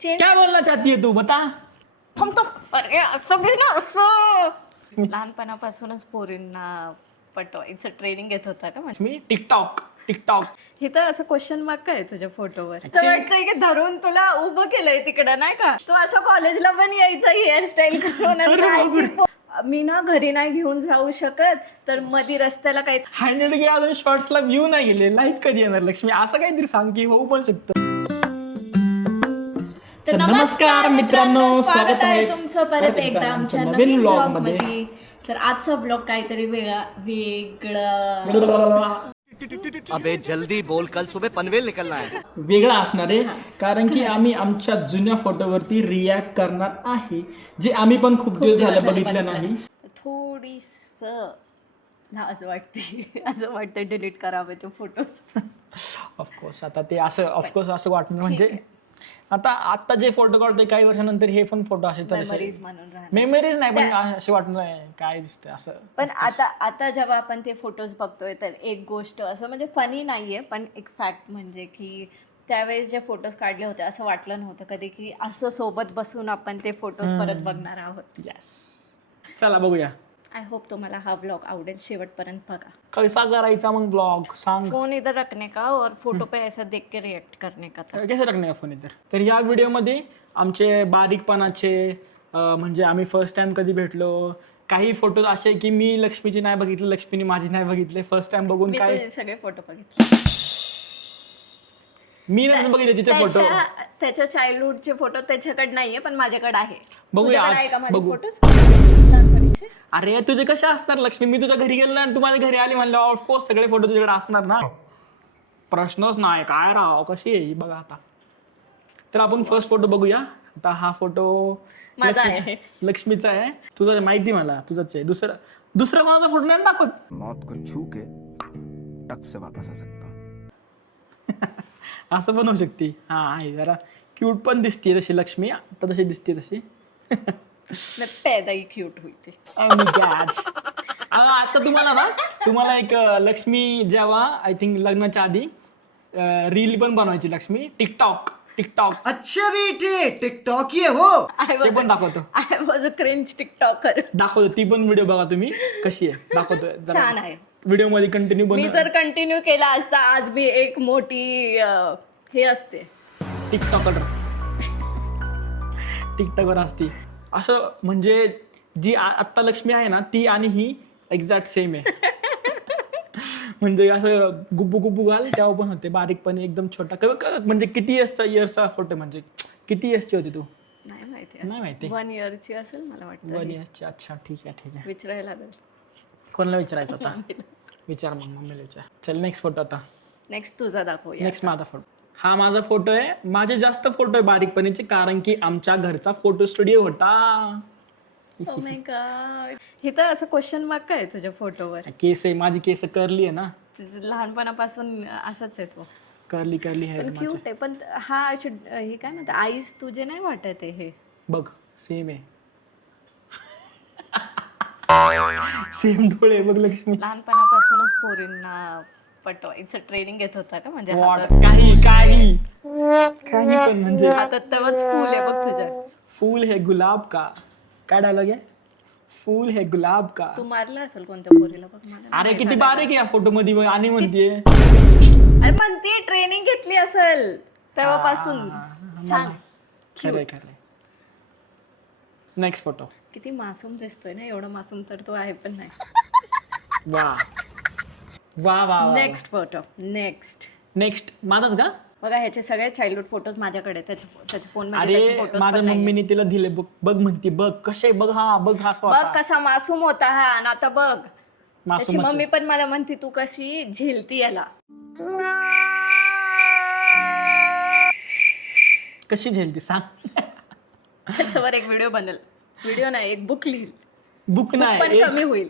क्या बोलना चाहती है तू बता. थांबतो. अरे असं घे ना असं. लहानपणापासूनच पोरींना पटवायचं ट्रेनिंग घेत होता का म्हणजे मी टिकटॉक इथं असं क्वेश्चन मार्क काय तुझ्या फोटोवर तर वाटतंय की धरून तुला उभं केलंय तिकडं नाही का तू असं कॉलेजला पण यायचं हेअरस्टाईल करून आणि काय ती मी ना घरी नाही घेऊन जाऊ शकत तर मधी रस्त्याला काही 100K अजून शॉर्ट्सला व्ह्यू नाही गेले. लाईक कधी येणार लक्ष्मी असं काहीतरी सांग की होऊ पण शकतं. तर नमस्कार मित्रांनो स्वागत आहे तुमचं परत एकदा आमच्या नवीन ब्लॉग मध्ये. तर आजचा ब्लॉग काहीतरी वेगळा अबे जल्दी बोल, कल सुबह पनवेल निकलना है. वेगळा असणार आहे कारण की आम्ही आमच्या जुन्या फोटोवरती रिॲक्ट करणार आहे जे आम्ही पण खूप दिवस झाले बघितले नाही. थोडीस लाज वाटते असं वाटतं डिलीट करावे ते फोटोज. ऑफकोर्स आता ते असं ऑफकोर्स असं वाटणं म्हणजे आता जे फोटो काढतोय काही वर्षानंतर हे पण फोटो असे मेमरीज म्हणून राहणार. मेमरीज नाही पण असे वाटणं काय दिसतंय असं. पण आता जेव्हा आपण ते फोटोज बघतोय तर एक गोष्ट असं म्हणजे फनी नाहीये पण एक फॅक्ट म्हणजे की त्यावेळेस जे फोटोज काढले होते असं वाटलं नव्हतं कधी की असं सोबत बसून आपण ते फोटोज परत बघणार आहोत. येस चला बघूया. आय होप तुम्हाला हा ब्लॉग आवडेल शेवटपर्यंत बघा. कैसा करायचा मग ब्लॉग सांग. फोन इधर रखने का और फोटो पे ऐसा देख के रिएक्ट करने का था. कैसे रखणे का फोन तर या व्हिडिओमध्ये आमचे बारीकपणाचे म्हणजे आम्ही फर्स्ट टाइम कधी भेटलो काही फोटो असे की मी लक्ष्मीची नाही बघितले लक्ष्मीने माझी नाही बघितले फर्स्ट टाइम बघून काय तुझे सगळे फोटो बघितले. मी नाही बघितले तिचे फोटो. त्याच्या चाइल्डहुडचे फोटो त्याच्याकडे नाहीये पण माझ्याकडे आहे. बघूया तुझ्याकडे आहे का आज माझे बघू. फोटोज लहानपणीचे? अरे तुझे कसे असणार लक्ष्मी मी तुझ्या घरी गेलो आणि तू माझ्या घरी आली म्हणलं ऑफकोर्स सगळे फोटो तुझ्याकडे असणार ना. प्रश्नच नाही काय राव कशी आहे ही बघा आता. तर आपण फर्स्ट फोटो बघूया. आता हा फोटो माझा आहे. लक्ष्मीचा आहे. तुझा माहिती मला तुझाच आहे. दुसरा कोणाचा फोटो नाही दाखवत. मौत को छू के टक से वापस आ सकता हूं. असं पण होऊ शकते. हा आहे जरा क्यूट पण दिसते तशी लक्ष्मी आता तशी दिसते तशी. पैदाही क्यूट हुई थी. आता तुम्हाला एक लक्ष्मी जेव्हा आय थिंक लग्नाच्या आधी रील पण बनवायची लक्ष्मी टिकटॉक अच्छा बेटे टिकटॉक ये हो. ते पण दाखवतो. I was a cringe TikToker. दाखवतो ती पण व्हिडिओ बघा तुम्ही कशी आहे दाखवतो. छान आहे. व्हिडिओ मध्ये कंटिन्यू मी जर कंटिन्यू केला असता आज मी एक मोठी हे असते टिकटॉकवर असती. असं म्हणजे जी आत्ता लक्ष्मी आहे ना ती आणि ही एक्झॅक्ट सेम आहे. म्हणजे असं गुब्बू घाल तेव्हा पण होते बारीकपणे एकदम छोटा म्हणजे किती इयर्सचा फोटो म्हणजे किती इयर्सची होती तू नाही माहिती 1 इयरची असेल मला वाटतं. 1 इयर्सची. अच्छा ठीक आहे विचारायला लागेल कोणाला विचारायचं आता विचार मग मम्मीला विचार. चल नेक्स्ट फोटो आता. नेक्स्ट तुझा दाखव. नेक्स्ट माझा फोटो. हा माझा फोटो आहे. माझे जास्त फोटो आहे बारीकपणीचे कारण की आमच्या घरचा फोटो स्टुडिओ होता. Oh my God. इथं असं क्वेश्चन मार्क काय तुझ्या फोटोवर? केस आहे माझी केस करली आहे ना लहानपणापासून असंच आहे तो. करली आहे पण क्यूट आहे पण हा अशी हे काय म्हणतात आईस तुझे नाही वाटत आहे हे बघ सेम आहे. सेम डोळे बघ लक्ष्मी. लहानपणापासूनच पोरींना पटवायचं ट्रेनिंग घेत होता का म्हणजे काही पण म्हणजे हातात तेव्हाच फुल आहे बघ तुझ्या. फूल है गुलाब का काय डायलॉग आहे. फूल है गुलाब का. तू मारला असेल कोणत्या पोरीला बघ मला. अरे किती बारीक आहे या फोटो मध्ये आणि म्हणतीये. अरे म्हणते ट्रेनिंग घेतली असेल तेव्हापासून. छान खरंय. Next photo. किती मासूम दिसतोय ना एवढा मासूम तर तो आहे पण नाही. वा वा वा. Next photo. नेक्स्ट माझाच का बघा ह्याचे सगळे चाइल्डहुड फोटोज माझ्याकडे त्याच्या फोन अरे मध्ये. माझ्या मम्मीने तिला दिले बघ म्हणते बघ कसे बघ हा बघ कसा मासूम होता हा आणि आता बघ त्याची मासूम मम्मी पण मला म्हणते तू कशी झेलती याला. कशी झेलती सांग. त्याच्यावर एक व्हिडिओ नाही एक बुक लिहिल. बुक पण नाही कमी होईल.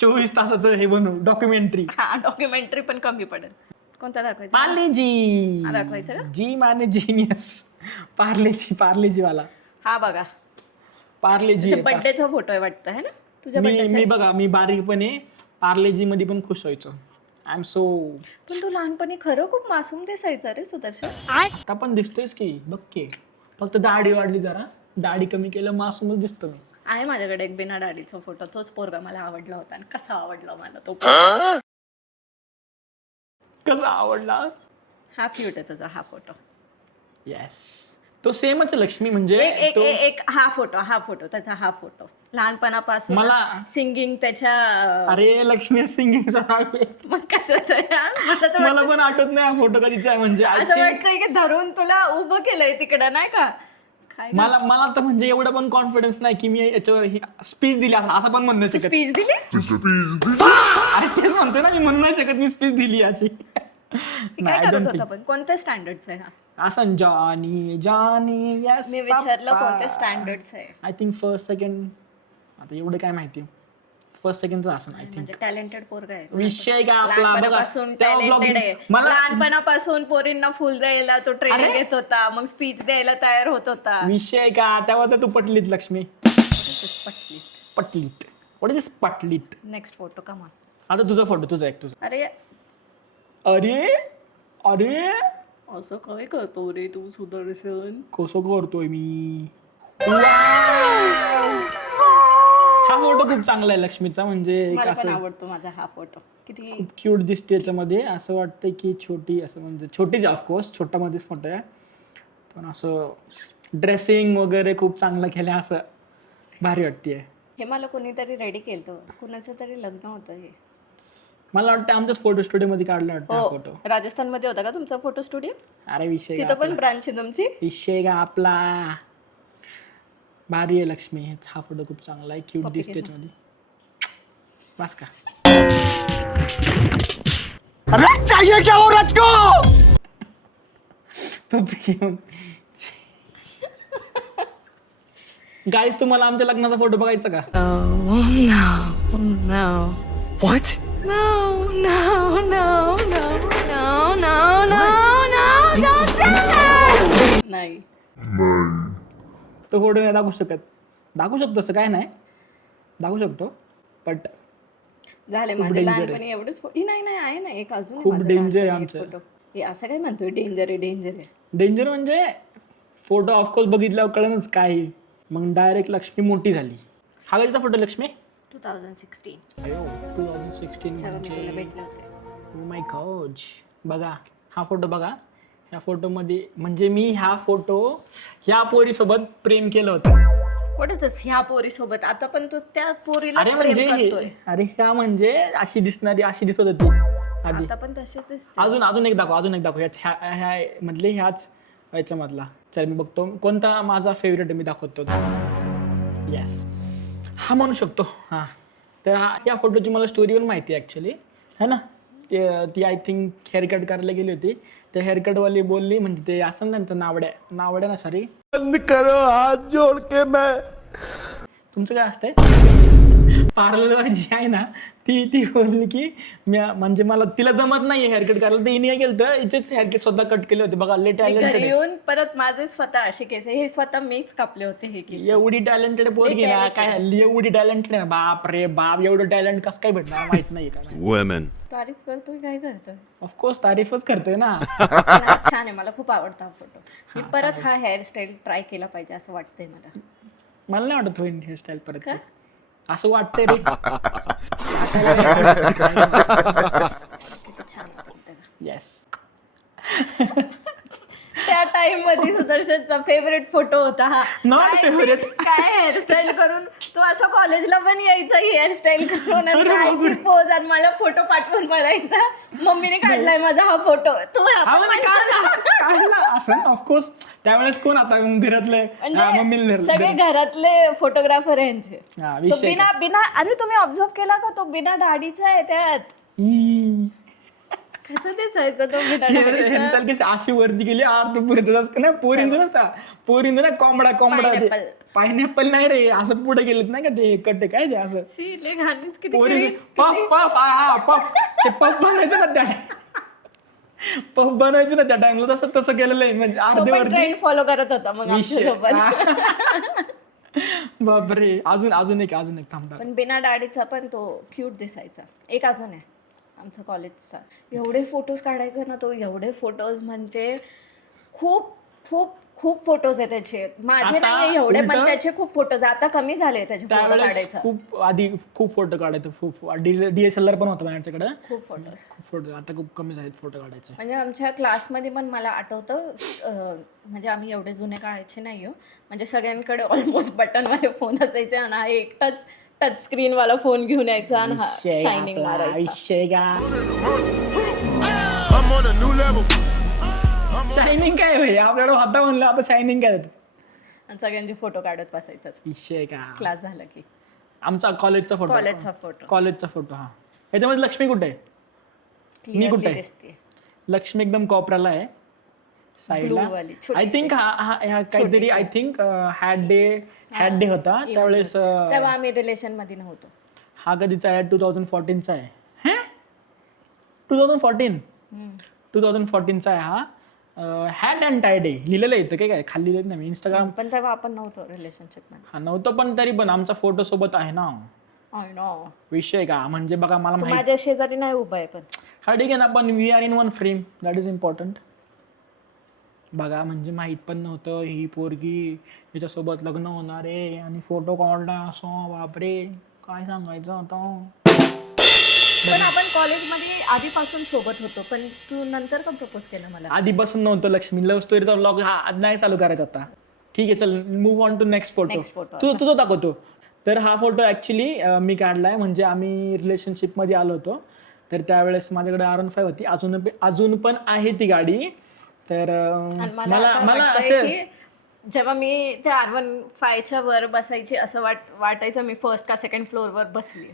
24 तासाचं हे बनवू डॉक्युमेंटरी. हा डॉक्युमेंटरी पण कमी पडेल. कोणता दाखवायचा? पार्लेजी. हा दाखवायचा का? जी माने जीनियस. पार्लेजी वाला. हा बघा पार्लेजी बर्थडेचा फोटो आहे वाटतं है ना तुझ्या मी बघा मी बारीकपणे पार्लेजी मध्ये पण खुश व्हायचो. I am so. पण तू लहानपणी खरं खूप मासूम दिसायचा रे सुदर्शन. आता पण दिसतोयस की बघ की फक्त दाढी वाढली जरा, दाढी कमी केलं मासूमच दिसतो मी. आहे माझ्याकडे एक बिना दाढीचा फोटो, तोच पोरगा मला आवडला होता. आणि कसा आवडला मला तो कसा आवडला? हा क्यूट आहे त्याचा हा फोटो. येस, तो सेमच लक्ष्मी म्हणजे एक एक हा फोटो त्याचा हा फोटो लहानपणापासून मला- सिंगिंग त्याच्या अरे लक्ष्मी सिंगिंगचा आहे. मग कशाच मला पण आठवत नाही हा फोटो कधीचा आहे म्हणजे I असं think- वाटतंय की धरून तुला उभं केलंय तिकडं नाही का. काय मला तर म्हणजे एवढा पण कॉन्फिडन्स नाही की मी याच्यावर ही स्पीच दिली असं पण म्हणू नाही शकत. स्पीच दिली. अरे तेच म्हणतो ना, मी म्हणू नाही शकत मी स्पीच दिली अशी. काय करत होता पण कोणत्या स्टँडर्डचा आहे हा. असं जॉनी जॉनी येस मी विचारलं कोणत्या स्टँडर्डचा आहे. आय थिंक फर्स्ट सेकंड, आता एवढं काय माहिती, फर्स्ट सेकंडचं असं आय थिंक. म्हणजे टॅलेंटेड पोरगा आहे. विषय का आपला बघा लहानपणापासून तेव्हा टॅलेंटेड आहे. vlogging- मला लहानपणापासून पोरींना फुल द्यायला तो ट्रेनिंग घेत होता, मग स्पीच द्यायला तयार होत होता. विषय का तेव्हा तर तू पटलीत लक्ष्मी, पटली. पटलीत. व्हॉट इज पटलीत? नेक्स्ट फोटो कमा. आता तुझा फोटो, तुझा एक तुझा. अरे अरे अरे असं काय करतो रे तू सुदर्शन. कसं करतोय मी. हा फोटो खूप चांगला आहे लक्ष्मीचा, म्हणजे एक मला पण असं आवडतो माझा हा फोटो. किती खूप क्यूट दिसते याच्यामध्ये. असं वाटतं की छोटी, असं म्हणजे छोटीच ऑफकोर्स, छोटा मध्येच फोटो आहे पण असं ड्रेसिंग वगैरे खूप चांगलं केलं, असं भारी वाटतेय. हे मला कोणीतरी रेडी केलं, कुणाचं तरी लग्न होतं हे. मला वाटतं आमच्याच फोटो स्टुडिओ मध्ये काढला वाटतं हा फोटो. राजस्थान मध्ये होता का तुमचा फोटो स्टुडिओ. अरे विषय तिथं पण ब्रांच आहे तुमची. विषय का आपला भारी आहे लक्ष्मी. हा फोटो खूप चांगला आहे, क्यूट दिसते त्याच्यामध्ये. बस का चाहिए क्या औरत को? पप्पी घेऊन. गाईस, तुम्हाला आमच्या लग्नाचा फोटो बघायचा का? What? नाही तो फोटो नाही दाखवू शकत. दाखवू शकतो असं काय नाही, दाखवू शकतो बट झाले माझे लहानपणी एवढंच नाही नाही आहे ना एक अजून खूप danger आहे आमचं. फोटो. हे असं काय म्हणतोय डेंजर आहे डेंजर आहे. डेंजर म्हणजे फोटो ऑफकोर्स बघितल्यावर कळणच काय आहे. मग डायरेक्ट लक्ष्मी मोठी झाली. हा कधीचा फोटो लक्ष्मी? 2016 2016 जेव्हा मी तुला म्हणजे भेटले होते. Oh my God. बघा हा फोटो बघा. ह्या फोटोमध्ये म्हणजे मी ह्या पोरीसोबत प्रेम केलं होतं. व्हॉट इज दिस. ह्या पोरी सोबत आता पण तू त्या पोरीला अरे प्रेम म्हणजे करतोय. अरे ह्या म्हणजे अशी दिसणारी, अशी दिसत होती आधी. आता पण तसेच दिसते. अजून एक दाखव ह्या मधले ह्याच याच्यामधला. चल मी बघतो कोणता माझा फेवरेट मी दाखवतो. येस, हा म्हणू शकतो. हा तर या फोटोची मला स्टोरी पण माहिती आहे ॲक्च्युली, है ना. ती आय थिंक हेअरकट करायला गेली होती. त्या हेअरकटवाली बोलली, म्हणजे ते असं ना त्यांचं नावड्या ना, सॉरी करो हाथ जोड़ के मैं. तुमचं काय असतंय पार्लरवाली जी आहे ना, ती बोलली की म्हणजे मला तिला जमत नाही हेअरकट करायला. तर हिने केलं तर हिचेच हेअरकट स्वतः कट केले होते. बघा लय घरी टॅलेंटेड येऊन परत माझे स्वतः असे केस हे स्वतः मीच कापले होते हे केस. एवढी टॅलेंटेड पोरगी ना, काय हल्ली एवढी टॅलेंटेड आहे ना, बाप रे बाप, एवढं टॅलेंट कसं काय भेटणार माहित नाही काय. Women. तारीफ करतोय काय करतोय. ऑफकोर्स तारीफच करतोय ना. नाही, छान आहे. मला खूप आवडता हा फोटो. मी परत हा हेअरस्टाईल ट्राय केला पाहिजे असं वाटतंय मला. मला नाही वाटत होईल हेअरस्टाईल परत ते. असं वाटतंय रे. किती छान वाटतं. येस. त्या टाइम मध्ये सुदर्शनचा फेवरेट फोटो होता हा. Not favorite. काय हेअरस्टाईल करून तो असं कॉलेजला पण यायचा हेअरस्टाईल करून आणि काय ती पोज आणि मला फोटो पाठवून मारायचा. मम्मीने काढलाय माझा हा फोटो. तू हा म्हणजे काढला असं ऑफकोर्स. त्यावेळेस कोण आता घरातले म्हणजे सगळे घरातले फोटोग्राफर यांचे. तो बिना अरे तुम्ही ऑब्झर्व केला का तो बिना दाढीचा आहे त्यात. कसं दिसायचं तो बिना दाढीचा. हेअरस्टाईल कशी अशी वरती गेली तू पुढे असतं ना. पोरींचं नसता, पोरींचं ना कोंबडा Pineapple. पायनॅपल नाही रे, असं पुढे गेलेत नाही का ते कट काय ते असं शी, लय घाणीच किती पोरी पफ पफ पफ. ते पफ बनायचं ना त्या पफ बनायचं ना त्या टाइमला. तसं केलेलं आहे म्हणजे अर्धे ट्रेंड फॉलो करत होता मग आमच्यासोबत. बापरे. अजून एक थांबता. पण बिना दाढीचा पण तो क्यूट दिसायचा. एक अजून आहे आमचा कॉलेजचा. एवढे फोटोज काढायचा ना तो, एवढे फोटोज म्हणजे खूप खूप खूप फोटोज आहे त्याचे, माझे आता नाही एवढे, पण उलटं- त्याचे खूप फोटोज. आता कमी झाले त्याचे फोटो त्यावेळेस काढायचं. खूप आधी खूप फोटो काढायचो, खूप DSLR पण होता माझ्याकडे, खूप फोटोज. खूप फोटो. आता खूप कमी झालेत फोटो काढायचे. म्हणजे आमच्या क्लासमध्ये पण मला आठवतं, म्हणजे आम्ही एवढे जुने काढायचे नाही हो, म्हणजे सगळ्यांकडे ऑलमोस्ट बटनवाले फोन असायचे आणि हा एकटाच टच स्क्रीन वाला फोन घेऊन यायचा आणि हा शायनिंग मारायचा. शायनिंग काय भाई, आपल्याकडे होता म्हणलं, आता शायनिंग काय होतं? आणि सगळ्यांचे फोटो काढत बसायचं विषय का. क्लास झाला की. आमचा कॉलेजचा फोटो, कॉलेजचा फोटो कॉलेजचा फोटो. हा, याच्यामध्ये लक्ष्मी कुठे आहे? मी कुठे क्लिअरली आहे? दिसते. लक्ष्मी एकदम कोपऱ्याला आहे, साईडला. Blue वाली, आय थिंक हा काहीतरी, आय थिंक हॅड डे होता त्यावेळेस. तेव्हा आम्ही रिलेशन मध्ये नव्हतो. हा कधीचा आहे? 2014चा आहे. 2014चा आहे हा. हॅड अँड टाय डे लिहिलेलं येतं काय, खाली लिहिलं नाही मी. इंस्टाग्राम पण तेव्हा आपण नव्हतो रिलेशनशिप मध्ये. हा नव्हतं, पण तरी पण आमचा फोटो सोबत आहे ना. I know. विषय का, म्हणजे बघा मला तू माहिती. माझ्या शेजारी नाही उभा आहे पण. हा ठीक आहे ना, पण we are in one frame, that is important. बघा म्हणजे माहित पण नव्हतं ही पोरगी हिच्यासोबत लग्न होणार आहे आणि फोटो काढला असं, बापरे काय सांगायचं आता. पण आपण कॉलेजमध्ये आधीपासून सोबत होतो, पण तू नंतर का प्रपोज केलं मला? आधीपासून नव्हतं लक्ष्मी. लव्ह स्टोरीचा व्लॉग हा आज नाही चालू करायचा आता. ठीक आहे, चल move on to next photo. Next photo तुझं दाखवतो. तर हा फोटो ऍक्च्युली मी काढलाय, म्हणजे आम्ही रिलेशनशिपमध्ये आलो होतो. तर त्यावेळेस माझ्याकडे R15 होती, अजून पण आहे ती गाडी. तर आणि मला मला आता मला वाटतंय असं की जेव्हा मी त्या R15च्या वर बसायची असं वाटायचं मी फर्स्ट का सेकंड फ्लोअर वर बसली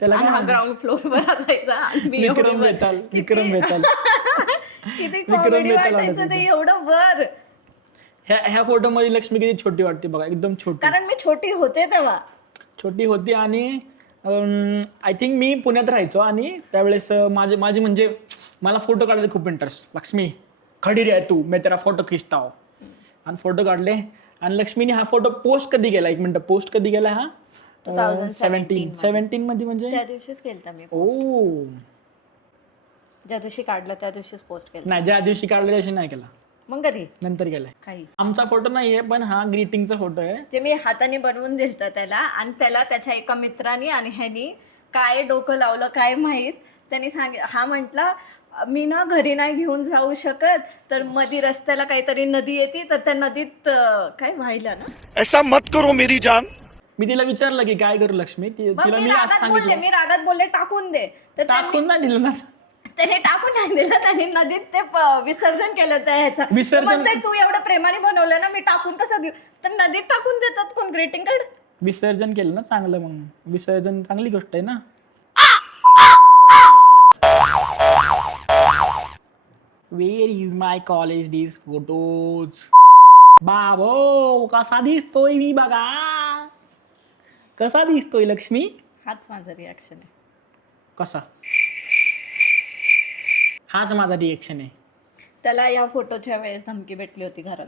त्याला आणि हा ग्राउंड फ्लोअर वर असायचा आणि मी एवढी विक्रम वर. बेताल, विक्रम बेताल. किती विक्रम कॉमेडी बेताल वाटायचं ते एवढं वर. ह्या फोटोमध्ये लक्ष्मी किती छोटी वाटते बघा, एकदम छोटी. कारण मी छोटी होते तेव्हा. छोटी होती आणि आय थिंक मी पुण्यात राहायचो आणि त्यावेळेस माझी म्हणजे मला फोटो काढायचा खूप इंटरेस्ट. लक्ष्मी खडी रे तू, मी तेरा फोटो खिचता हो. आणि फोटो काढले. आणि लक्ष्मीने हा फोटो पोस्ट कधी केला, एक मिनिट, पोस्ट कधी केला हा? 17 मध्ये, म्हणजे त्या दिवशीच केलता मी. ओ ज्या दिवशी काढलं त्या दिवशीच पोस्ट केलं. नाही, ज्या दिवशी काढल्या दिवशी नाही केला, मग कधी नंतर केलाय. काही आमचा फोटो नाहीये, पण हा ग्रीटिंगचा फोटो आहे. जे मी हाताने बनवून दिलतं त्याला, आणि त्याला त्याच्या एका मित्राने आणि ह्यानी काय डोकं लावलं काय माहीत, त्यांनी हा म्हटला मी ना घरी नाही घेऊन जाऊ शकत, तर मधी रस्त्याला काहीतरी नदी येते, तर त्या नदीत काय व्हायला ना. ऐसा मत करो मेरी जान. मी तिला विचारलं की काय करू लक्ष्मी, तिला मी असं सांगितलं. मी रागात बोलले टाकून दे, तर टाकून नाही दिलं ना. त्याने टाकून नाही दिलं, त्यांनी नदीत ते विसर्जन केलं त्या ह्याचा. विसर्जन- म्हणतोय तू एवढं प्रेमाने बनवलं ना, मी टाकून कसं देऊ, तर नदीत टाकून देतात कोण ग्रीटिंग कार्ड. विसर्जन केलं ना चांगलं, मग विसर्जन चांगली गोष्ट आहे ना. Where is my college days photos. बाबो कसा दिसतोय मी बघा, कसा दिसतोय लक्ष्मी. हाच माझा रिॲक्शन आहे. कसा, हाच माझा रिएक्शन आहे. त्याला या फोटोच्या वेळेस धमकी भेटली होती घरात,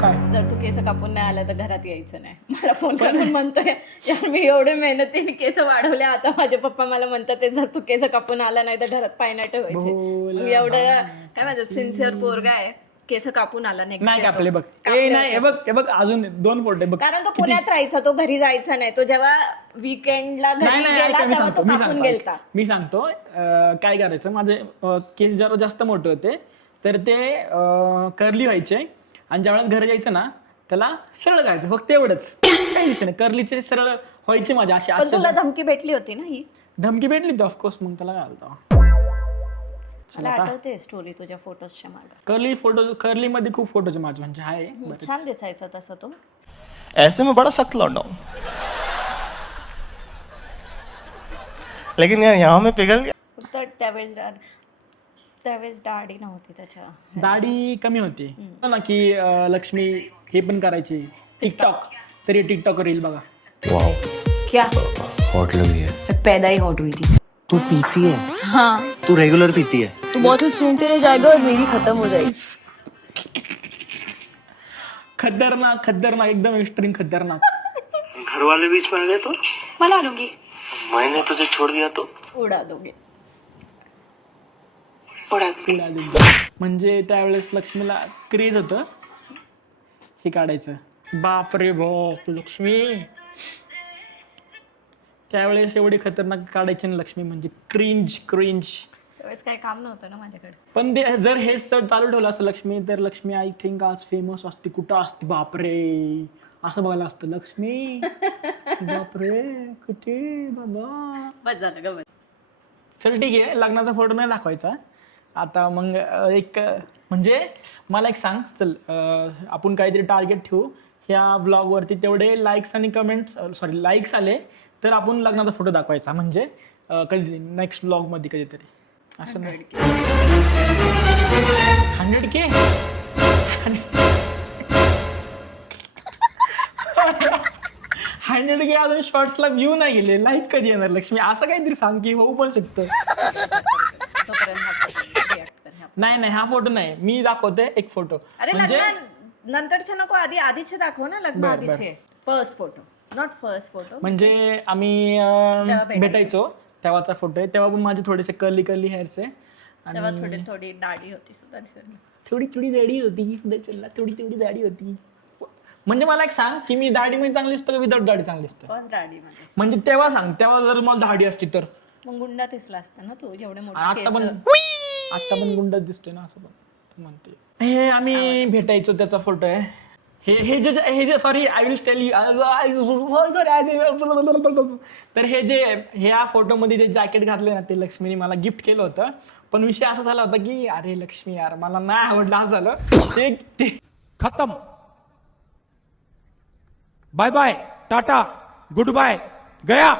काय जर तू केस कापून नाही आला तर घरात यायचं नाही. मला फोन करून म्हणतोय यार मी एवढे मेहनतीने केस वाढवले, आता माझे पप्पा मला म्हणतात ते जर तू केस कापून आला नाही तर घरात पाय नाही ठेवायचे. मी एवढं काय म्हणतात सिन्सिअर पोरगा आहे, केस कापून आला नाही कापले बघ. ए नाही, हे बघ अजून 2 फोटो बघ. कारण तो पुण्यात राहायचा, तो घरी जायचा नाही. तो जेव्हा विकेंडला घरी नाही गेला ऐका, तेव्हा तो कापून गेलता. मी सांगतो काय करायचं. माझे केस जरा जास्त मोठे होते, तर ते कर्ली व्हायचे, आणि ज्यावेळेस घरी जायचं ना त्याला सरळ करायचं, फक्त एवढंच. काही विषय नाही, कर्लीचे सरळ व्हायचे माझे असे. पण तुला धमकी भेटली होती ना ही? धमकी भेटली तर ऑफकोर्स, मग त्याला काय आलतं. मला आठवते स्टोरी तुझ्या फोटोजच्या मागे. कर्ली मध्ये खूप फोटोचे माझे, म्हणजे आहे छान दिसायचा तसा तो. ऐसे में बड़ा सख्त लौंडा हूं, लेकिन यार यहाँ में पिघल गया. फक्त त्यावेळेस दाढी नव्हती त्याच्या. दाढी कमी होती ना, की लक्ष्मी हे पण करायची टिकटॉक, तरी टिकटॉक रील बघा. वाओ, क्या हॉट लग रही है. मैं पैदा ही हॉट हुई थी. तू पीती है? हाँ, तू रेगुलर पीती है? तू बॉटल सूंघते रह जाएगा और मेरी खत्म हो जाएगी. खतरनाक खतरनाक, एकदम एक्सट्रीम खतरनाक. घर वाले बीच में आ गए तो मना लूंगी. मैंने तुझे छोड़ दिया तो उडा दोगे. उड़ा म्हणजे त्यावेळेस लक्ष्मीला क्रेज होतं हे काढायचं. बापरे बाप लक्ष्मी, त्यावेळेस एवढी खतरनाक काढायची ना लक्ष्मी, म्हणजे क्रिंज. त्यावेळेस काही काम नव्हतं ना माझ्याकडे. पण ते जर हेच चालू ठेवलं असतं लक्ष्मी, तर लक्ष्मी आय थिंक आज फेमस असते. कुठं असते बापरे, असं बघायला असतं लक्ष्मी. बापरे किती बाबा. बस झालं ग बस. चल ठीक आहे, लग्नाचा फोटो नाही दाखवायचा आता. मग एक म्हणजे मला एक सांग, चल आपण काहीतरी टार्गेट ठेवू ह्या व्लॉगवरती. तेवढे लाईक्स आणि कमेंट्स, सॉरी लाईक्स आले तर आपण लग्नाचा फोटो दाखवायचा. म्हणजे कधी नेक्स्ट व्लॉगमध्ये कधीतरी. असं नाही 100K 100K अजून शॉर्ट्सला व्ह्यू नाही गेले, लाईक कधी येणार लक्ष्मी? असं काहीतरी सांग की होऊ पण शकतं. नाही हा फोटो नाही, मी दाखवते एक फोटो. अरे नंतरचे नको, आधीचे दाखव ना, लग्न आधीचे. First photo, not first photo. म्हणजे आम्ही भेटायचो तेव्हाचा फोटो आहे. तेव्हा पण माझे थोडेसे कर्ली हेअर्स आहे. तेव्हा थोडी दाढी होती सुदर्शनला. थोडी दाढी होती सुदर्शनला, थोडी दाढी होती. म्हणजे मला एक सांग की मी दाढीमध्ये चांगली असतो का विदाउट दाढी चांगली असतो? फर्स्ट दाढी मध्ये. म्हणजे तेव्हा सांग, तेव्हा जर मला दाढी असती तर. मग गुंडा दिसला असता ना तू, एवढे मोठे आता पण गुंडच दिसतोय ना, असं पण तू म्हणते. हे आम्ही भेटायचो त्याचा फोटो आहे. हे जे sorry I will tell you, तर ह्या फोटोमध्ये जे जॅकेट घातले ना, ते लक्ष्मीने मला गिफ्ट केलं होतं. पण विषय असा झाला होता की अरे लक्ष्मी यार मला नाही आवडलं. असं झालं ते खत्म. बाय बाय, टाटा, गुड बाय, गया.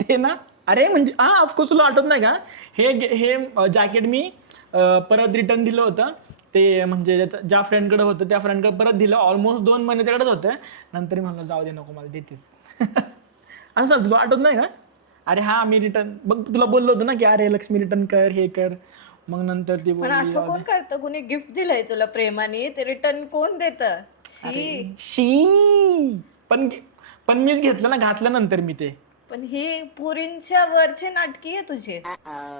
ते ना, अरे म्हणजे ऑफकोर्स तुला आठवत नाही का, हे जॅकेट मी परत रिटर्न दिलं होतं. ते म्हणजे ज्या फ्रेंडकडे होतं त्या फ्रेंडकडे परत दिलं. ऑलमोस्ट 2 महिन्याच्याकडेच होतं. नंतर म्हणलं जाऊ दे नको, मला देतेच. असं तुला आठवत नाही का? अरे मी रिटर्न बघ, तुला बोललो होतो ना की अरे लक्ष्मी रिटर्न कर, हे कर. मग नंतर ती पण बोलली असं कोण करतं? कुणी गिफ्ट दिलंय तुला प्रेमाने, ते रिटर्न कोण देतं? शी. पण मीच घेतलं ना, घातल्यानंतर मी ते. पण हे पुरींच्या वरचे नाटकी आहे तुझे.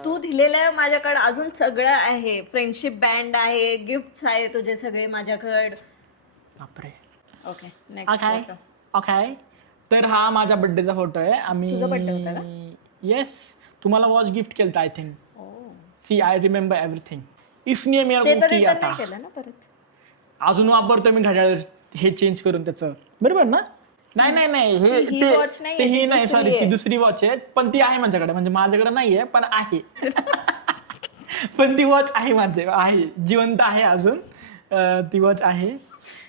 तू दिलेलं माझ्याकडे अजून सगळं आहे, फ्रेंडशिप बँड आहे, गिफ्ट आहे तुझे सगळे माझ्याकडे. बापरे. Okay next. ओके तर हा माझ्या बर्थडेचा फोटो आहे. आम्ही तुझा birthday होता का? येस, तुम्हाला वॉच गिफ्ट केलं I think. Oh, see I remember everything. इसलिए मेरा ते को तर किया रिटर्न था. नाही केलं ना परत? अजून वापरतोय मी घड्याळ, हे चेंज करून त्याचं. बरोबर ना? नाही ही watch नाहीये, ही ती नाही, दुसरी सॉरी, आहे. ती दुसरी वॉच आहे. पण ती आहे माझ्याकडे, म्हणजे माझ्याकडे नाहीये पण आहे. पण ती वॉच आहे आहे, जिवंत आहे अजून. ती वॉच आहे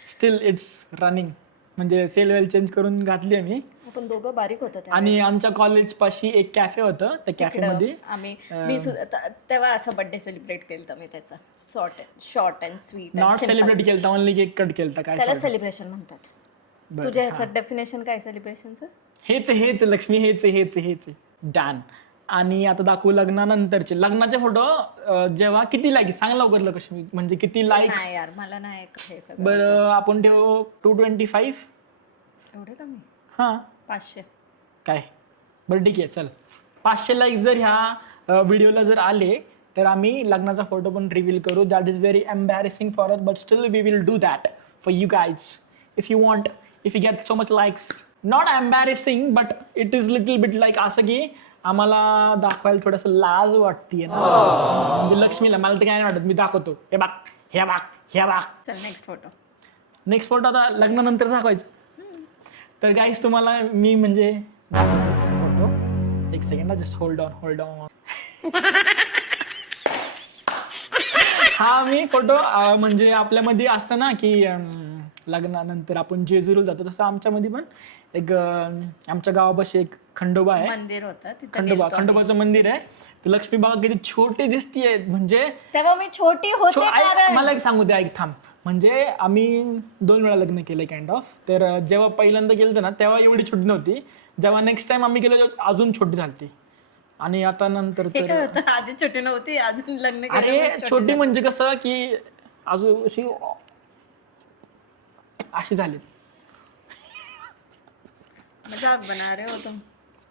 स्टील, इट्स रनिंग. म्हणजे सेल वेल चेंज करून घातली आहे मी. आपण दोघं बारीक होतो आणि आमच्या कॉलेज पाशी एक कॅफे होतं, त्या कॅफेमध्ये मी तेव्हा असं बर्थडे सेलिब्रेट केलं मी त्याचा. Short and sweet. Not celebrate केलं, ओनली केक कट केलं. काय त्याला सेलिब्रेशन म्हणतात. बरं, तुझ्या ह्याच्यात डेफिनेशन काय सेलिब्रेशनचं? हेच लक्ष्मी, हेच डन. आणि आता दाखवू लग्नानंतरचे लग्नाचे फोटो. जेव्हा किती लाईक सांग लवकर लक्ष्मी, म्हणजे किती लाईक? नाही यार, मला नाही हे सगळं. बरं आपण ठेवू 225. एवढं कमी? हां 500. काय बरं ठीक आहे, चल 500 लाईक्स जर ह्या व्हिडिओला जर आले तर आम्ही लग्नाचा फोटो पण रिव्हील करू. That is very embarrassing for us, but still we will do that for you guys if you want. If you get so much likes, not embarrassing but it is little bit like असं की आम्हाला दाखवायला थोडंसं लाज वाटते ना. म्हणजे लक्ष्मीला, मला तर काय नाही वाटत, मी दाखवतो. हे बाग. चल नेक्स्ट फोटो आता लग्नानंतर दाखवायचं. तर गाईस तुम्हाला मी म्हणजे फोटो, एक सेकंड, जस्ट होल्ड ऑन. हा मी फोटो म्हणजे आपल्यामध्ये असतं ना की लग्नानंतर आपण जेजुरीला जातो, तसं आमच्यामध्ये पण एक आमच्या गावापाशी एक खंडोबा आहे, मंदिर होतं तिथं. खंडोबाचं मंदिर आहे. तर लक्ष्मी बाबा किती छोटी दिसतीये. म्हणजे तेव्हा मी छोटी होते कारण मला एक सांगू दे, ऐक थांब. म्हणजे आम्ही 2 वेळा लग्न केलं काइंड ऑफ. तर जेव्हा पहिल्यांदा गेलं ना तेव्हा एवढी छोटी नव्हती. जेव्हा नेक्स्ट टाइम आम्ही गेलो तेव्हा अजून छोटी झाली. आणि आता नंतर हे काय होतं, आधी छोटी नव्हती, अजून लग्न केलं अरे मग छोटी म्हणजे कसं की अजून अशी झाली. मजाक बना रे होतो.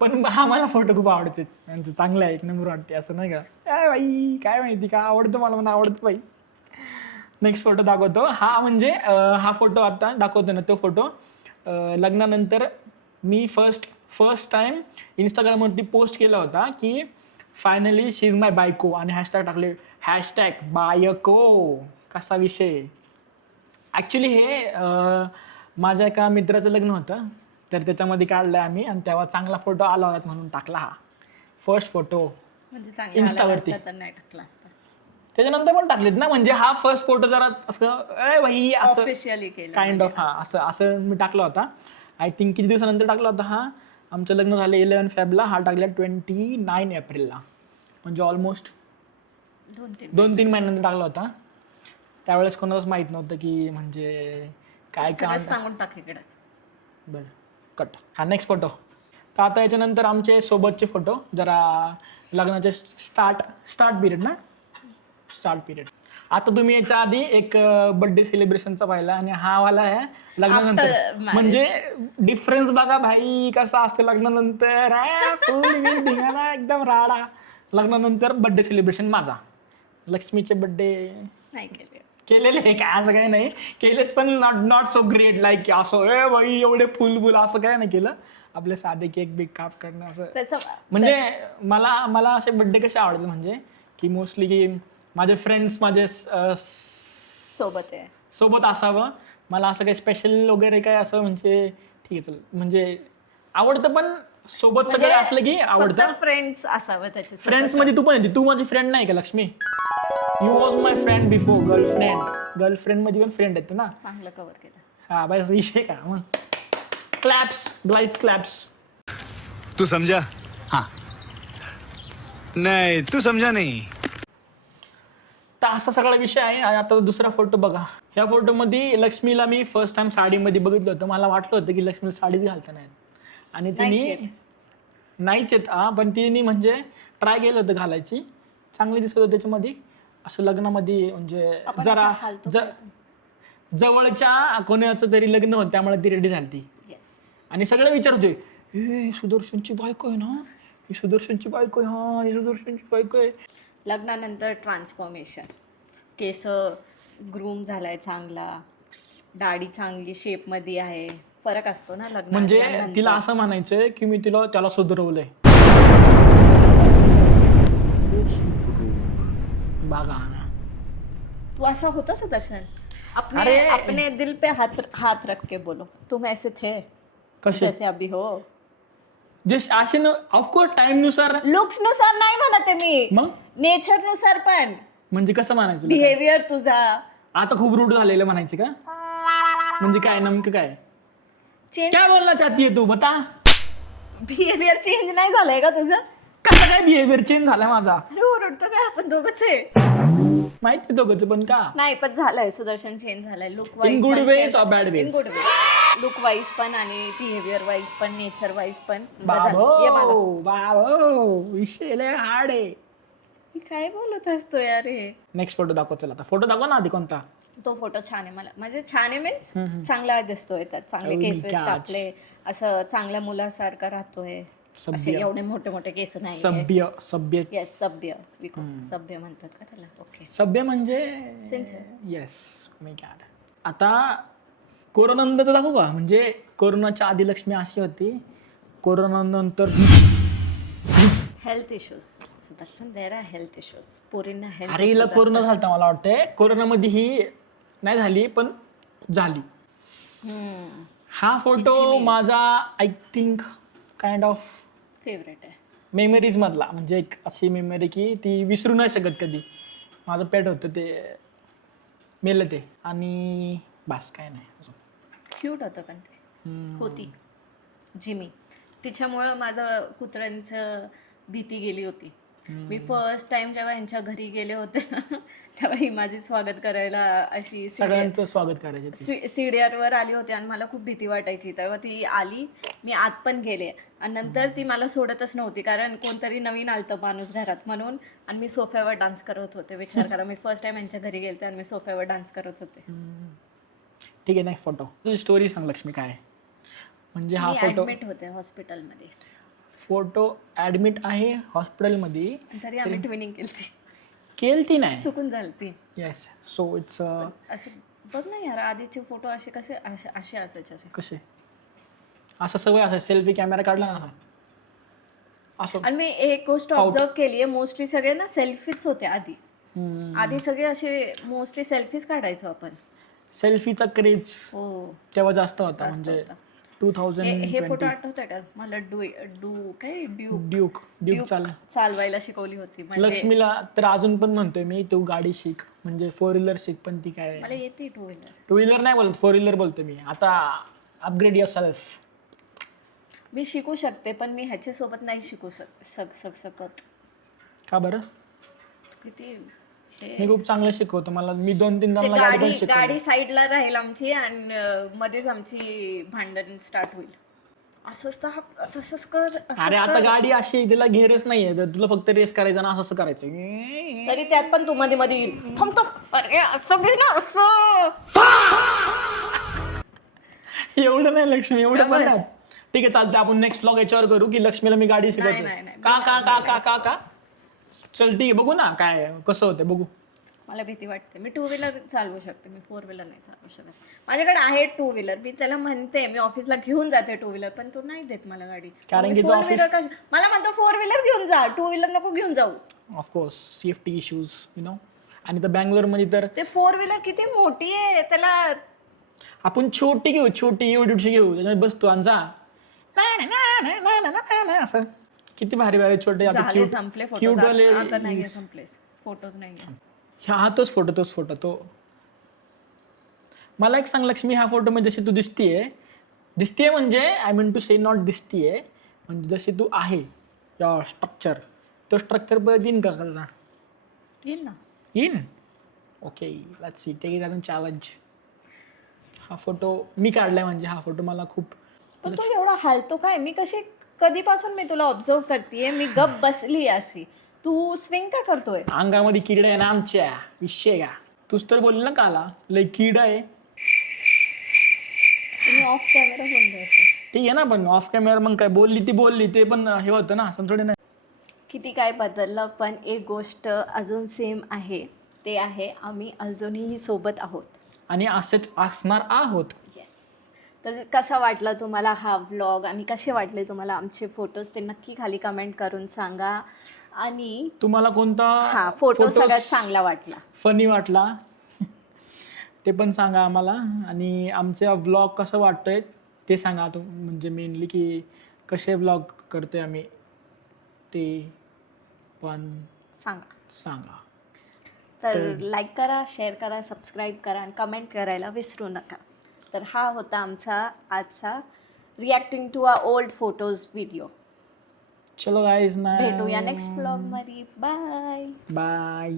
पण हा मला फोटो खूप आवडते, म्हणजे चांगला आहे, एक नंबर वाटते. असं नाही का बाई, काय माहिती का आवडतं मला आवडतं बाई. नेक्स्ट फोटो दाखवतो. हा म्हणजे हा फोटो आता दाखवतो ना, तो फोटो लग्नानंतर मी फर्स्ट टाइम इंस्टाग्रामवरती पोस्ट केला होता की फायनली शी इज माय बायको आणि हॅशटॅग टाकले बायको. कसा विषय. ॲक्च्युली हे माझ्या एका मित्राचं लग्न होतं, तर त्याच्यामध्ये काढलं आम्ही आणि तेव्हा चांगला फोटो आला होता म्हणून टाकला हा फर्स्ट फोटो. म्हणजे चांगलं Instaवरती. आलं असतं तर नाही टाकलं असतं. त्याच्यानंतर पण टाकलेत ना, म्हणजे हा फर्स्ट फोटो जरा असं भाई असं ऑफिशियली केलं काइंड ऑफ हा असं मी टाकला होता. आय थिंक किती दिवसानंतर टाकला होता हा. आमचं लग्न झालं 11 फेबला, हा टाकला 29 एप्रिलला, म्हणजे ऑलमोस्ट 2-3 महिन्यानंतर टाकला होता. त्यावेळेस कोणालाच माहीत नव्हतं की म्हणजे काय सगळं सांगून टाक इकडंच. बरं कट. हा नेक्स्ट फोटो. तर आता याच्यानंतर आमचे सोबतचे फोटो, जरा लग्नाचे स्टार्ट पिरियड. आता तुम्ही याच्या आधी एक बर्थडे सेलिब्रेशनचा पाहिला आणि हा वाला आहे लग्नानंतर. marriage. म्हणजे डिफरन्स बघा भाई कसा असतो लग्नानंतर. फुल धिंगाणा एकदम राडा. लग्नानंतर बर्थडे सेलिब्रेशन माझा. लक्ष्मीचे बर्थडे नाही केले. केलेले आहे काय, असं काही नाही केलेत, पण नॉट सो ग्रेट लाईक असं बाई एवढे फुल असं काय नाही केलं. आपले साधे केक बिक काप करणं असं. त्याचं म्हणजे मला असे बर्थडे कसे आवडतात म्हणजे की मोस्टली की माझे फ्रेंड्स माझे सोबत असावं. मला असं काही स्पेशल वगैरे काय असं म्हणजे ठीक आहे चल, म्हणजे आवडतं, पण सोबत सगळे असलं की आवडतं. फ्रेंड्स असावं त्याचे. फ्रेंड्स मध्ये तू पण येते, तू माझी फ्रेंड नाही का Lakshmi? You was my friend before. Girlfriend मध्ये पण फ्रेंड येते ना. चांगलं कव्हर केलं. हा बस विषय का मग. क्लॅप्स. तू समझा? हाँ. नहीं तू समझा नहीं. तर असा सगळा विषय आहे. आणि आता दुसरा फोटो बघा. ह्या फोटोमध्ये लक्ष्मीला मी फर्स्ट टाइम साडीमध्ये बघितलं होतं. मला वाटलं होतं की लक्ष्मीला साडीच घालता नाही, आणि तिने नाहीच येत पण तिने म्हणजे ट्राय केलं होतं घालायची. चांगली दिसत होतं त्याच्यामध्ये. असं लग्नामध्ये म्हणजे जरा जवळच्या कोणाचं तरी लग्न होतं, त्यामुळे ती रेडी झाली ती. आणि सगळं विचारतोय, हे सुदर्शनची बायको आहे ना, ही सुदर्शनची बायको आहे, हा ही सुदर्शनची बायको आहे. लग्नानंतर ट्रान्सफॉर्मेशन. केस ग्रूम झालाय चांगला, दाढी चांगली शेपमध्ये आहे. फरक असतो ना लग्न. म्हणजे तिला असं म्हणायचंय की मी त्याला सुधरवलंय. बघा ना, तू असा होता सुदर्शन. अपने दिल पे हाथ रख के बोलो, तुम ऐसे थे कसे जैसे अभी हो. जस्ट असे ऑफकोर्स टाइम नुसार. लुक्स नुसार नाही म्हणते मी, मग नेचर नुसार पण. म्हणजे कसं म्हणायचं? बिहेवियर तुझा आता खूप रूढ झालेलं म्हणायचं का? म्हणजे काय नेमकं काय चेंज. काय बोलना चाहती है तू, बता. बिहेवियर चेंज नाही झालंय का तुझं? कसं काय बिहेवियर चेंज झालाय माझा? अरे ओरडतो काय आपण दोघंच आहे. माहिती दोघंच पण का? नाही पण झालंय, सुदर्शन चेंज झालंय. Look wise in good ways और bad in ways? Good way. Look wise पण आणि बिहेवियर वाईज पण, नेचर वाईज पण. बाबो विषय लय हार्ड आहे. काय बोलत असतो यार हे. नेक्स्ट फोटो दाखव. चला आता फोटो दाखव ना आधी कोणता. तो फोटो छान आहे. मला म्हणजे छान आहे मीन्स चांगला दिसतोय. त्यात चांगले केस वेस कापले, असं चांगल्या मुलासारखं राहतोय. असे एवढे मोठे मोठे केस नाही. सभ्य येस सभ्य. सभ्य म्हणतात का त्याला? ओके. सभ्य म्हणजे सिन्सिअर. येस मी काय. आता कोरोनानंतर दाखवू का? म्हणजे कोरोनाच्या आधी लक्ष्मी अशी होती, कोरोनानंतर health issues. Sudarshan there are health issues. पोरींना हेल्थ. अरे हिला कोरोना झालता मला वाटतंय. कोरोनामध्ये ही नाही झाली पण झाली. हा फोटो माझा I think kind of favourite आहे. मेमरीज मधला. म्हणजे एक अशी मेमरी की ती विसरू नाही शकत कधी. माझं पेट होतं ते मेलं ते, आणि बस काय नाही अजून. क्यूट होतं पण ते. होती जिमी. तिच्यामुळं माझं कुत्र्यांचं भीती गेली होती. मी फर्स्ट टाइम जेव्हा यांच्या घरी गेले होते ना, तेव्हा ही माझी स्वागत करायला अशी सगळ्यांचं स्वागत करायचं. सीडीआरवर आली होती आणि मला खूप भीती वाटायची. तेव्हा ती आली, मी आत पण गेले आणि नंतर ती मला सोडतच नव्हती, कारण कोणतरी नवीन आलतं माणूस घरात म्हणून. आणि मी सोफ्यावर डान्स करत होते. विचार करा, मी फर्स्ट टाइम यांच्या घरी गेलते आणि मी सोफ्यावर डान्स करत होते. ठीक आहे. Next photo. तुझी स्टोरी सांग लक्ष्मी काय. म्हणजे हा फोटो ऍडमिट होते हॉस्पिटलमध्ये. फोटो ऍडमिट आहे हॉस्पिटलमध्ये, तरी आम्ही ट्विनिंग केली. केलती नाही. चुकून झाली ती. येस, सो इट्स असं बघ ना यार, आधीचे फोटो असे कसे असे असायचे असे. कसे असं सवय असायची, सेल्फी कॅमेरा काढला ना असं. आणि मी एक गोष्ट ऑब्झर्व केली आहे, मोस्टली सगळे ना सेल्फीच होते आधी. आधी सगळे असे मोस्टली सेल्फीज काढायचो आपण. सेल्फीचा क्रेज हो तेव्हा जास्त होता, जास्त म्हणजे होता. 2020. हे फोटो आठवतोय का मला? ड्यूक चालवायला शिकवली होती. म्हणजे लक्ष्मीला तर अजून पण म्हणतोय मी, तू गाडी शिक, म्हणजे 4 व्हीलर शिक. पण ती काय मला येते 2 व्हीलर. 2 व्हीलर नाही बोलत, 4 व्हीलर बोलतो मी. आता अपग्रेड योरसेल्फ. मी शिकू शकते पण मी ह्याच्यासोबत नाही शिकू शकत. का बरं? किती मी खूप चांगलं शिकवतो. मी 2-3 ते जणांना गाडी पण गाडी शिकवली. साईडला राहील आमची आणि मध्येच आमची भांडण स्टार्ट होईल. असंच तर तसंच कर, असंच अरे आता कर. गाडी अशी, तिला घेरच नाहीये, तर तुला फक्त रेस करायचा ना, असं करायचं. तरी त्यात पण तू मध्ये मध्ये येईल. थांब. अरे असं घे ना, असं. एवढं नाही लक्ष्मी, एवढं पण बस. नाही. ठीक आहे, चालतं. आपण नेक्स्ट व्लॉग याच्यावर करू की लक्ष्मीला मी गाडी शिकवतो. नाही. का चल ठीक आहे, बघू ना काय कसं होतं, बघू. मला भीती वाटते. मी 2 व्हीलर चालवू शकते, मी 4 व्हीलर नाही चालवू शकत. माझ्याकडे आहे 2 व्हीलर. मी त्याला म्हणते, मी ऑफिसला घेऊन जाते 2 व्हीलर, पण तो नाही देत मला गाडी. कारण की मी तो 4 व्हीलर मला म्हणतो 4 व्हीलर घेऊन जा, 2 व्हीलर नको घेऊन जाऊ. ऑफकोर्स सेफ्टी इश्यूज आणि तर बँगलोरमध्ये तर ते 4 व्हीलर किती मोठी आहे, त्याला आपण छोटी घेऊ, छोटी एवढीशी घेऊ, त्याच्यामध्ये बसतो आणि जा असं. किती भारी भारी छोटे झाले संपले क्यूट वाले. आता नाही संपले फोटोज नाही. हा तोच फोटो तो. मला एक सांग लक्ष्मी, हा फोटो मध्ये जशी तू दिसतीये म्हणजे I mean to say not दिसतीये, म्हणजे जशी तू आहे या स्ट्रक्चर, तो स्ट्रक्चर परत येईन का कलर? येईल ना. येईन. Okay, let's see, take it as a challenge. हा फोटो मी काढलाय, म्हणजे हा फोटो मला खूप. पण तू एवढा हालतो काय? मी कधीपासून मी तुला ऑब्झर्व करतेय, मी गप बसली अशी, तू स्विंग का करतोय? अंगामध्ये किडा आहे ना आमच्या, विषय का? तूच तर बोलली ना काला लय किडा आहे. तुम्ही ऑफ कॅमेरा बोलले. ठीक आहे ना, पण ऑफ कॅमेरा मग काय बोलली ते पण हे होतं ना, असं थोडे नाही. किती काय बदललं, पण एक गोष्ट अजून सेम आहे, ते आहे आम्ही अजूनही सोबत आहोत आणि असेच असणार आहोत. येस. तर कसा वाटला तुम्हाला हा व्लॉग आणि कसे वाटले तुम्हाला आमचे फोटोज, ते नक्की खाली कमेंट करून सांगा. आणि तुम्हाला कोणता फोटो सगळ्यात चांगला वाटला, फनी वाटला ते पण सांगा आम्हाला. आणि आमचा व्लॉग कसं वाटतोय ते सांगा. म्हणजे मेनली की कसे व्लॉग करतोय आम्ही ते पण सांगा. तर लाईक करा, शेअर करा, सबस्क्राईब करा आणि कमेंट करायला विसरू नका. तर हा होता आमचा आजचा reacting to our old photos video. चलो गाईज, भेटूया नेक्स्ट व्लॉग मध्ये. बाय.